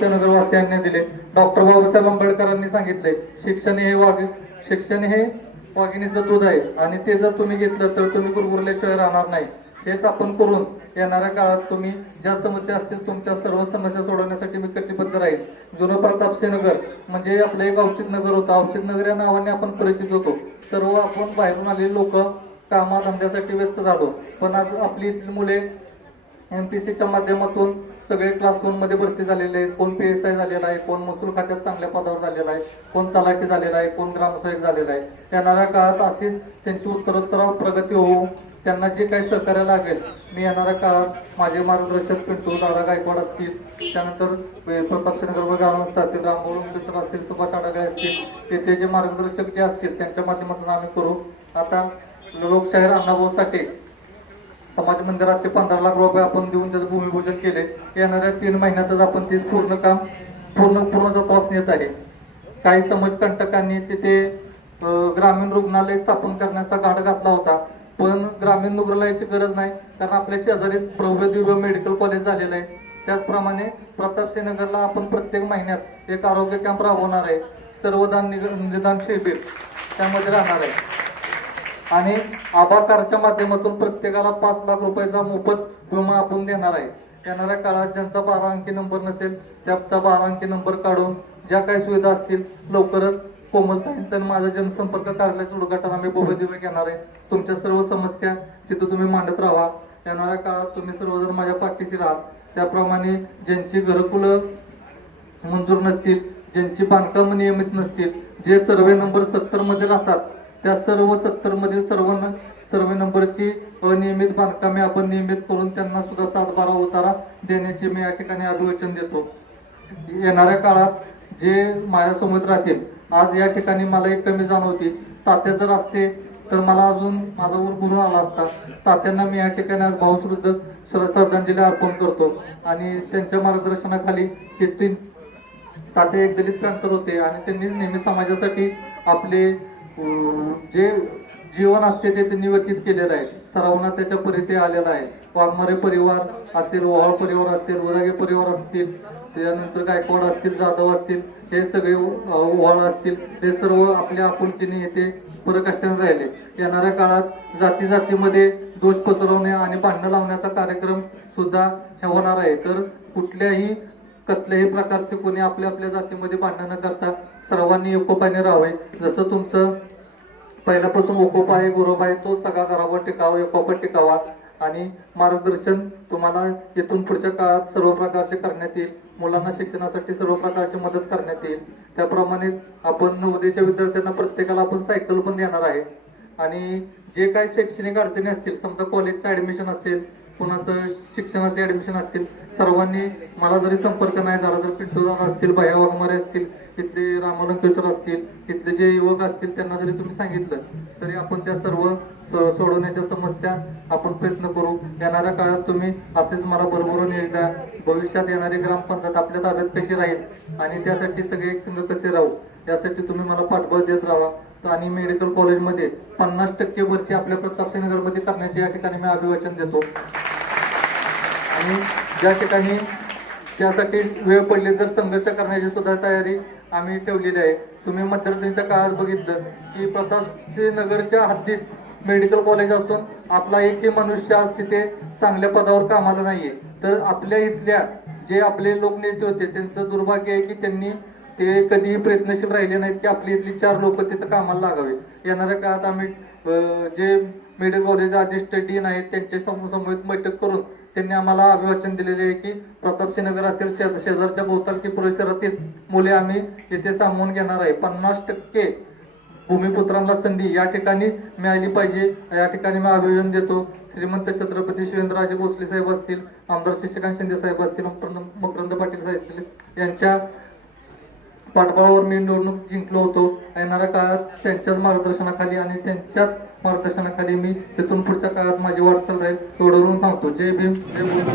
प्रताप नगरवासियांनी दिले. डॉक्टर बाबासाहेब आंबेडकरांनी सांगितले शिक्षण हे वाघिणीचं दूध आहे आणि ते जर तुम्ही घेतलं तर तुम्ही गुरगुरल्याशिवाय राहणार नाही. हेच आपण करून येणाऱ्या काळात तुम्ही ज्या समस्या असतील तुमच्या सर्व समस्या सोडवण्यासाठी मी कटिबद्ध राहील. जुनं प्रतापसिंह म्हणजे आपलं एक औचित नगर होतं. औचित नगर या नावाने आपण परिचित होतो. सर्व आपण बाहेरून आलेले लोक कामाधंद्यासाठी व्यस्त झालो, पण आज आपली इथली मुले MPSCच्या माध्यमातून सगळे क्लास 1 मध्ये भरती झालेले आहेत. कोण PSI झालेला आहे, कोण महसूल खात्यात चांगल्या पदावर झालेला आहे, कोण तलाठी झालेला आहे, कोण ग्रामसेवक झालेला आहे. येणाऱ्या काळात अशीच त्यांची उत्तरोत्तर प्रगती होऊ, त्यांना जे काही सहकार्य लागेल मी येणाऱ्या काळात माझे मार्गदर्शक पिंटू दादा गायकवाड असतील, त्यानंतर प्रतापसिंह गावात असतील, रामभाऊ असतील, सुभाष आडगळे असतील, येथे जे मार्गदर्शक जे असतील त्यांच्या माध्यमातून आम्ही करू. आता लोकशाहीर अण्णाभाऊ साठे समाज मंदिराचे 15 लाख रुपये आपण देऊन त्याचं भूमिपूजन केले. येणाऱ्या 3 महिन्यातच आपण ते पूर्ण काम पूर्ण तपासणी येत आहे. काही समाजकंटकांनी तिथे ग्रामीण रुग्णालय स्थापन करण्याचा घाट घातला होता, पण ग्रामीण रुग्णालयाची गरज नाही, कारण आपल्या शेजारी भव्य दिव्य मेडिकल कॉलेज झालेलं आहे. त्याचप्रमाणे प्रतापसिंहनगरला आपण प्रत्येक महिन्यात एक आरोग्य कॅम्प राबवणार आहे. सर्वदान निदान शिबिर त्यामध्ये राहणार आहे आणि आभा कारच्या माध्यमातून प्रत्येकाला 5 लाख रुपयाचा मोफत विमा आपण देणार आहे. येणाऱ्या काळात ज्यांचा 12 अंकी नंबर नसेल त्याचा 12 अंकी नंबर काढून ज्या काही सुविधा असतील लवकरच कोमलताईंचा माझा जनसंपर्क कार्यालयाचं उद्घाटन आम्ही भव्यदिव्य घेणार आहे. तुमच्या सर्व समस्या तिथं तुम्ही मांडत राहा. येणाऱ्या काळात तुम्ही सर्वजण माझ्या पाठीशी राहा. त्याप्रमाणे ज्यांची घरकुलं मंजूर नसतील, ज्यांची बांधकाम नियमित नसतील, जे सर्वे नंबर 70 मध्ये राहतात त्या सर्व 70 मधील सर्वे नंबरची अनियमित बांधकामे आपण नियमित करून त्यांना सुद्धा 7-12 उतारा देण्याचे मी या ठिकाणी अभिवचन देतो. येणाऱ्या काळात जे माझ्यासमोर राहतील, आज या ठिकाणी मला एक कमी जाणवती. तात्या जर असते तर मला अजून माझा वर गुरु आला असता. तात्यांना मी या ठिकाणी आज भावश्रद्ध श्रद्धांजली अर्पण करतो आणि त्यांच्या मार्गदर्शनाखाली हे तात्या एक दलित पॅंथर होते आणि त्यांनी नेहमी समाजासाठी आपले जे जीवन असते ते त्यांनी व्यतीत केलेलं आहे. सर्वांना त्याच्या परी ते आलेला आहे. वाघमारे परिवार असेल, ओहाळ परिवार असेल, उदागे परिवार असतील, त्यानंतर गायकवाड असतील, जाधव असतील, हे सगळे ओहाळ असतील, हे सर्व आपल्या आपुलकीने येथे प्रकाशन राहिले. येणाऱ्या काळात जातीमध्ये दोष पसरवणे आणि भांडणं लावण्याचा कार्यक्रम सुद्धा होणार आहे. तर कसल्याही प्रकारचे कोणी आपल्या जातीमध्ये भांडण न करता सर्वांनी एकोपाने राहावे. जसं तुमचं पहिल्यापासून ओकोपा आहे, गुरोबा आहे, तो सगळा घरावर टिकावा, एकोपा टिकावा आणि मार्गदर्शन तुम्हाला इथून पुढच्या काळात सर्व प्रकारचे करण्यात येईल. मुलांना शिक्षणासाठी सर्व प्रकारची मदत करण्यात येईल. त्याप्रमाणे आपण नवोदयच्या विद्यार्थ्यांना प्रत्येकाला आपण सायकल पण देणार आहे आणि जे काही शैक्षणिक अडचणी असतील, समजा कॉलेजचं ऍडमिशन असेल, कोणाचं शिक्षणाचे ऍडमिशन असतील, सर्वांनी मला जरी संपर्क नाही झाला तर पिंटू दादा असतील, भैया वाघमारे असतील, तिथले रामालंकेश्वर असतील, तिथले जे युवक असतील त्यांना जरी तुम्ही सांगितलं तरी आपण त्या सर्व सोडवण्याच्या समस्या आपण प्रयत्न करू. येणाऱ्या काळात तुम्ही असेच मला बरोबरून एकदा भविष्यात येणारी ग्रामपंचायत आपल्या ताब्यात कशी राहील आणि त्यासाठी सगळे एक संघ कसे राहू यासाठी तुम्ही मला पाठबळ देत राहा. आणि मेडिकल कॉलेजमध्ये 50% भरती आपल्या प्रतापसिंहनगरमध्ये करण्याचे या ठिकाणी मी अभिवचन देतो आणि ज्या ठिकाणी त्यासाठी वेळ पडली तर संघर्ष करण्याची सुद्धा तयारी आम्ही ठेवलेली आहे. तुम्ही मध्यंतरीच्या काळात बघितलं की प्रतापसिंहनगरच्या हद्दीत मेडिकल कॉलेज असून आपला एकही मनुष्य आज तिथे चांगल्या पदावर कामाला नाहीये. तर आपल्या इथल्या जे आपले लोकनेते होते त्यांचं दुर्भाग्य आहे की त्यांनी ते कधीही प्रयत्नशील राहिले नाहीत की आपली इथली 4 लोक तिथं कामाला लागावे. येणाऱ्या काळात आम्ही जे मेडिकल कॉलेज अधिष्ठ डीन आहेत त्यांच्या समवेत बैठक करून त्यांनी आम्हाला अभिवचन दिलेले आहे की प्रतापसिंहनगर असेल शेजारच्या भोवतालची परिसरातील मुले आम्ही येथे सामावून घेणार आहे. 50% भूमिपुत्रांना संधी या ठिकाणी मिळाली पाहिजे. या ठिकाणी मी अभिवचन देतो. श्रीमंत छत्रपती शिवेंद्रराजे भोसले साहेब असतील, आमदार शशिकांत शिंदे साहेब असतील, मकरंद पाटील साहेब असतील, यांच्या पाठबळावर मी निवडणूक जिंकलो होतो. येणाऱ्या काळात त्यांच्याच मार्गदर्शनाखाली आणि त्यांच्याच मार्गदर्शनाखाली मी तिथून पुढच्या काळात माझी वाटचाल राहील. एवढं सांगतो. जय भीम, जय भीम.